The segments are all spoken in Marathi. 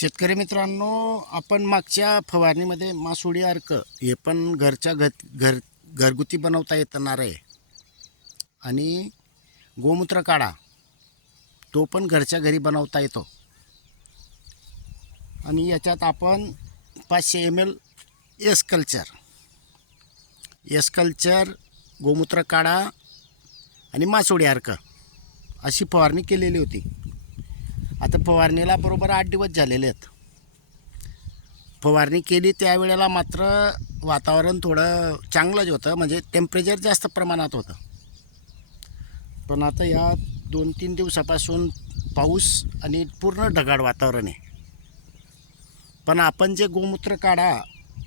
शेतकरी मित्रांनो आपण मागच्या फवारणीमध्ये मासोडी अर्क हे पण घरच्या घर घर घरगुती बनवता येणार आहे. आणि गोमूत्र काढा तो पण घरच्या घरी बनवता येतो. आणि याच्यात आपण पाचशे M L S culture S culture गोमूत्र काढा आणि मासोडी अर्क अशी फवारणी केलेली होती. आता फवारणीला बरोबर आठ दिवस झालेले आहेत. फवारणी केली त्यावेळेला मात्र वातावरण थोडं चांगलंच होतं म्हणजे टेम्परेचर जास्त प्रमाणात होतं. पण आता या दोन तीन दिवसापासून पाऊस आणि पूर्ण ढगाळ वातावरण आहे. पण आपण जे गोमूत्र काढा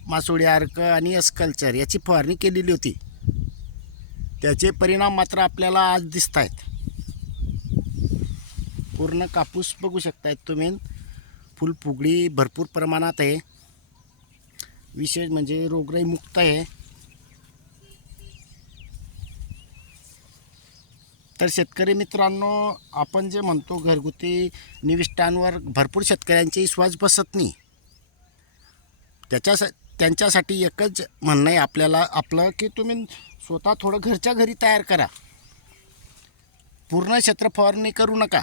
मासोळी अर्क आणि अस्कल्चर याची फवारणी केलेली होती. त्याचे परिणाम मात्र आपल्याला आज दिसत आहेत पूर्ण कापूस बघू शकतायत तुम्ही. फुल फुगडी भरपूर प्रमाणात आहे. विशेष म्हणजे रोगराई मुक्त आहे. तर शेतकरी मित्रांनो आपण जे म्हणतो घरगुती निविष्ठांवर भरपूर शेतकऱ्यांची श्वास बसत नाही. त्याच्यासा त्यांच्यासाठी एकच म्हणणं आहे आपल्याला आपलं की तुम्ही स्वतः थोडं घरच्या घरी तयार करा. पूर्ण क्षेत्र फवारणी करू नका.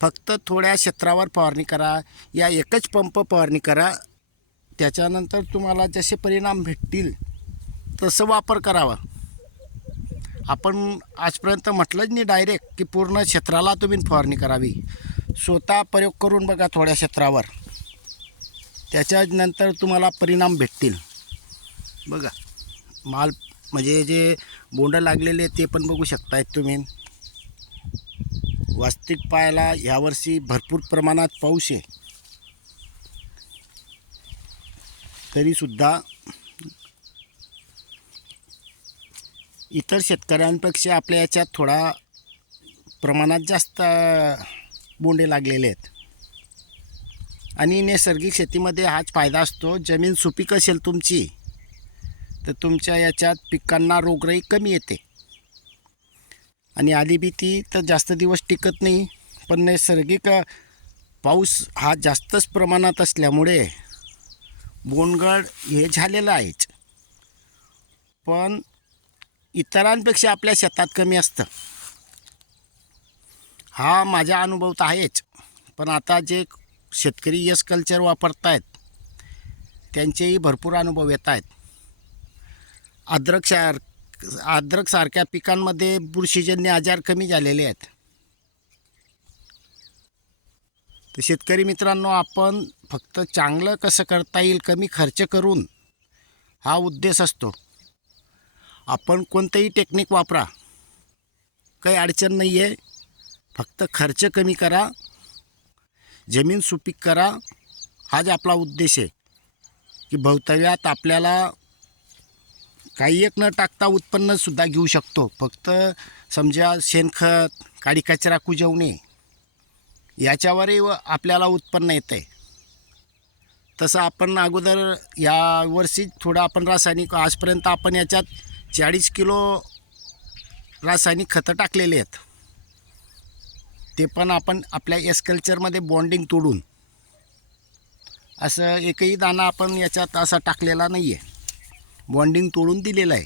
फक्त थोड्या क्षेत्रावर फवारणी करा या एकच पंप फवारणी करा. त्याच्यानंतर तुम्हाला जसे परिणाम भेटतील तसं वापर करावा. आपण आजपर्यंत म्हटलंच नाही डायरेक्ट की पूर्ण क्षेत्राला तुम्ही फवारणी करावी. स्वतः प्रयोग करून बघा थोड्या क्षेत्रावर. त्याच्यानंतर तुम्हाला परिणाम भेटतील. बघा माल म्हणजे जे बोंड लागलेले ते पण बघू शकतायत तुम्ही. वास्तविक पाहायला यावर्षी भरपूर प्रमाणात पाऊस आहे. तरीसुद्धा इतर शेतकऱ्यांपेक्षा आपल्या याच्यात थोडा प्रमाणात जास्त बोंडे लागलेले आहेत. आणि नैसर्गिक शेतीमध्ये हाच फायदा असतो जमीन सुपीक असेल तुमची तर तुमच्या याच्यात पिकांना रोगराई कमी येते. आणि आली बी ती तर जास्त दिवस टिकत नाही. पण नैसर्गिक पाऊस हा जास्तच प्रमाणात असल्यामुळे बोंडगड हे झालेलं आहेच. पण इतरांपेक्षा आपल्या शेतात कमी असतं. हा माझा अनुभव तर आहेच. पण आता जे शेतकरी यस कल्चर वापरत आहेत त्यांचेही भरपूर अनुभव येत आहेत अद्रक अद्रकसारख्या अद्रक सारख्या पिकांमध्ये बुरशीजन्य आजार कमी झालेले आहेत. तर शेतकरी मित्रांनो आपण फक्त चांगलं कसं करता येईल कमी खर्च करून हा उद्देश असतो. आपण कोणतंही टेक्निक वापरा काही अडचण नाही आहे फक्त खर्च कमी करा जमीन सुपीक करा. हाच आपला उद्देश आहे. की भवितव्यात आपल्याला काही एक न टाकता उत्पन्नसुद्धा घेऊ शकतो. फक्त समजा शेणखत काडी कचरा कुजवणे याच्यावरही व आपल्याला उत्पन्न येतं आहे तसं आपण अगोदर या वर्षी थोडं आपण रासायनिक आजपर्यंत आपण याच्यात चाळीस किलो रासायनिक खतं टाकलेले आहेत. ते पण आपण आपल्या एस कल्चरमध्ये बॉन्डिंग तोडून असं एकही दाणा आपण याच्यात असा टाकलेला नाही आहे बॉन्डिंग तोडून दिलेलं आहे.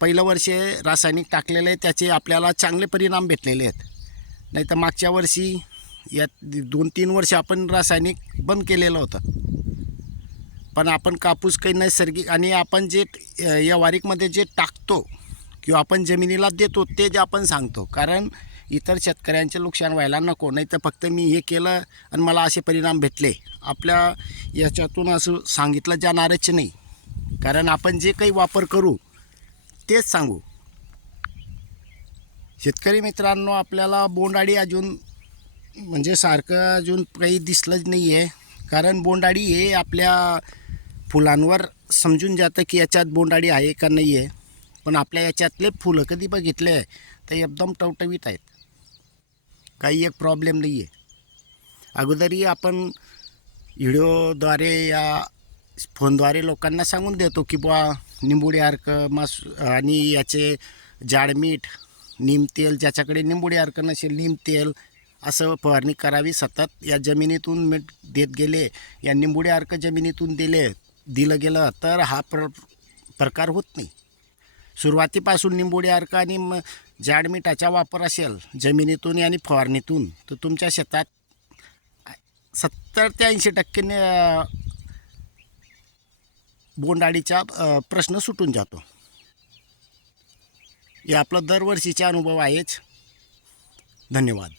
पहिलं वर्ष रासायनिक टाकलेलं आहे त्याचे आपल्याला चांगले परिणाम भेटलेले आहेत. नाही तर मागच्या वर्षी या दोन तीन वर्ष आपण रासायनिक बंद केलेलं होतं. पण आपण कापूस काही नैसर्गिक आणि आपण जे व्यवहारिकमध्ये वारीकमध्ये जे टाकतो किंवा आपण जमिनीला देतो ते जे आपण सांगतो. कारण इतर शेतकऱ्यांचे नुकसान व्हायला नको नाही तर फक्त मी हे केलं आणि मला असे परिणाम भेटले. आपल्या याच्यातून असं सांगितलं जाणारच नाही. कारण आपण जे काही वापर करू तेच सांगू. शेतकरी मित्रांनो आपल्याला बोंडाळी अजून म्हणजे सारखं अजून काही दिसलंच नाही आहे कारण बोंडाळी हे आपल्या फुलांवर समजून जातं की याच्यात बोंडाळी आहे का नाही आहे पण आपल्या याच्यातले फुलं कधी बघितले तर एकदम टवटवीत आहेत. काही एक प्रॉब्लेम नाही आहे अगोदरही आपण व्हिडिओद्वारे या फोनद्वारे लोकांना सांगून देतो की बुवा निंबुडी अर्क मास आणि याचे जाडमीठ नीम तेल ज्याच्याकडे निंबुडी अर्क नसेल नीम तेल असं फवारणी करावी. सतत या जमिनीतून मीठ देत गेले या निंबोडी अर्क जमिनीतून दिले दिलं गेलं तर हा प्र प्रकार होत नाही. सुरुवातीपासून निंबोडी अर्क आणि म जाडमिठाचा वापर असेल जमिनीतून आणि फवारणीतून तर तुमच्या शेतात सत्तर ते ऐंशी टक्के बोंडाळीचा प्रश्न सुटून जातो. हे आपलं दरवर्षीचा अनुभव आहेच. धन्यवाद.